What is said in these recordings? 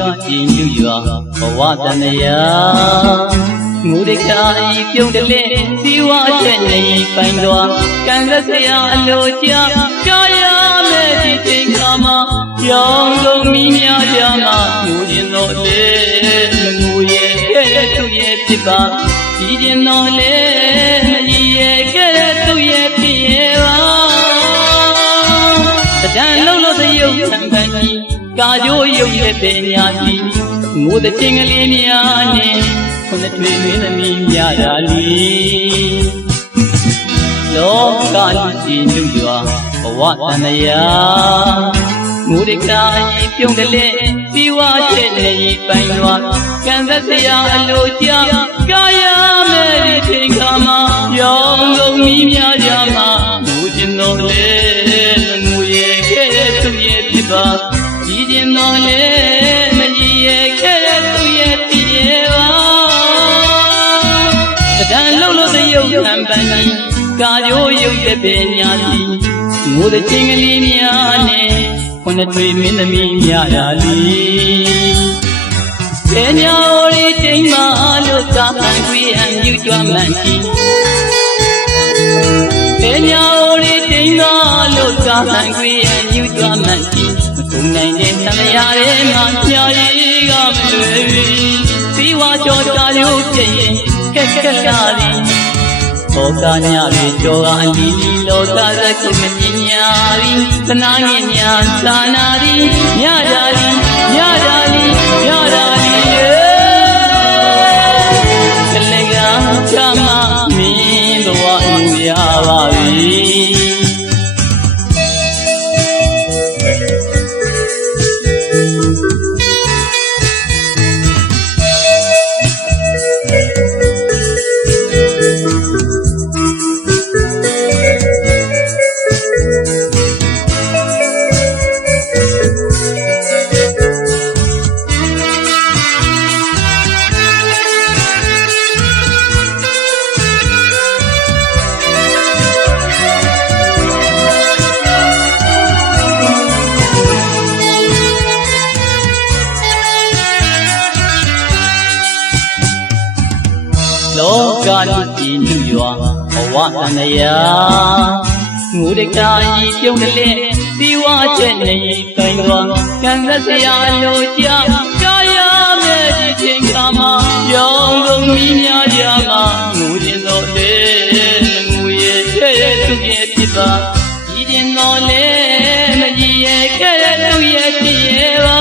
လူကြီးလူရွာဘဝတဏှာငူရကာဤပြုံးတလဲစီဝါချက်နေပိုင်တော်ကံသက်စရာအလိုချကြာရမဲ့ဒီချိန်ခါမှာရောင်ကုန်မိများကြမှာငူရင်တော်လေငူရဲ့ကဲသူ့ရဲ့ဖြစ်ပါဒီရင်တော်လေမကြီးရဲ့ကဲသူ့ရဲ့ဖြစ်ရဲ့ပါတန်လုံးလို့သရုပ်ခံပန်းကြီးကာကြိုးရုပ်ရဲ့ပင်ညာကြီးငိုတဲ့ချင်းကလေးများနဲ့ခုနှစ်ထွေမင်းသမီးများရာလီလောကလူကြီးလူရွာဘဝတဏှာငိုတဲ့ကာကြီးပြုံးတယ်လေပြီးဝါချက်နေပိုင်ရွာကံသက်စရာအလိုကြာကာယမဲ့ဒီချိန်ခါမှာရောင်ကုန်မိများကြမှာငိုချင်တော်လေငိုရဲ့ကဲသူ့ရဲ့ဖြစ်ပါဒီရင်တော်လေမကြီးရဲ့ကဲသူ့ရဲ့ဖြစ်ရဲ့ပါတန်လုံးလို့သရုပ်ခံပန်းကြီးကာကြိုးရုပ်ရဲ့ပင်ညာကြီးငိုတဲ့ချင်းကလေးများနဲ့ခုနှစ်ထွေမင်းသမီးများရာလီပင်ညာရီချိန်မှလို့သာပန်ခွေအမြူကြွမှန်ကြီးပင်ညာရီချိန်မှလို့သာပန်ခွေအမြူကြွမှန်ကြီးမကုန်နိုင်တဲ့သံဃာထဲမှာညာရီကမလွယ်ဘူးစီဝါကြောတာရုပ်ပြည့်ကဲကဲလာသည်သောတာညရေကြောကအလီလောကသက္ကုမမြညာရီသနာငင်ညာသာနာရီညရာရီညရာရီညရာရီကလေးကချမမင်းဘဝလူရပါပြီလောကလူကြီးလူရွာဘဝတဏှာငူရကာဤပြုံးတယ်လေဒီဝါချက်နေပိုင်တော်ကံသက်စရာလိုကြာကြာရမဲ့ဒီချိန်ခါမှာရောင်ကုန်မိများကြမှာငူရင်တော်လေငူရဲ့ကဲသူ့ရဲ့ဖြစ်ပါဒီရင်တော်လေမကြီးရဲ့ကဲသူ့ရဲ့ဖြစ်ရဲ့ပါ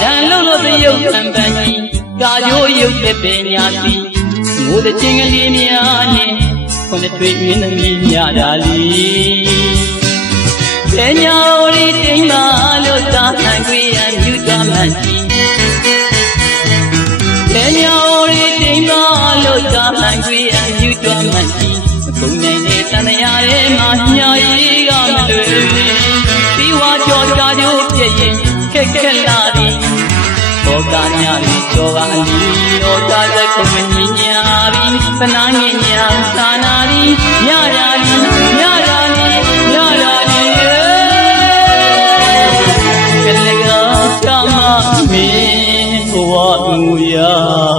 တန်လုံးလို့သရုပ်ခံပန်းကြီးကာကြိုးရုပ်ရဲ့ပင်ညာစီငိုတဲ့ချင်းကလေးများနဲ့ခုနှစ်ထွေမင်းသမီးများရာလီပညာရီတိမ်မာလို့သာဟန်ခွေရမြူကြမှန်ကြီးပညာရီတိမ်မာလို့သာဟန်ခွေရမြူကြမှန်ကြီးမကုန်နိုင်တဲ့တဏှာထဲမှာညာရီကမလွယ်ဘူးဒီဝါကြောကာကြိုးပြည့်ရင်ခက်ခက်လာသည်သောတာညရီကြောကအလီလောကသက္ကုမမြညာရီသနာငင်ညာသာနာရီညရာရီညရာရီညရာရီကလေးကချမမင်းဘဝငူရာ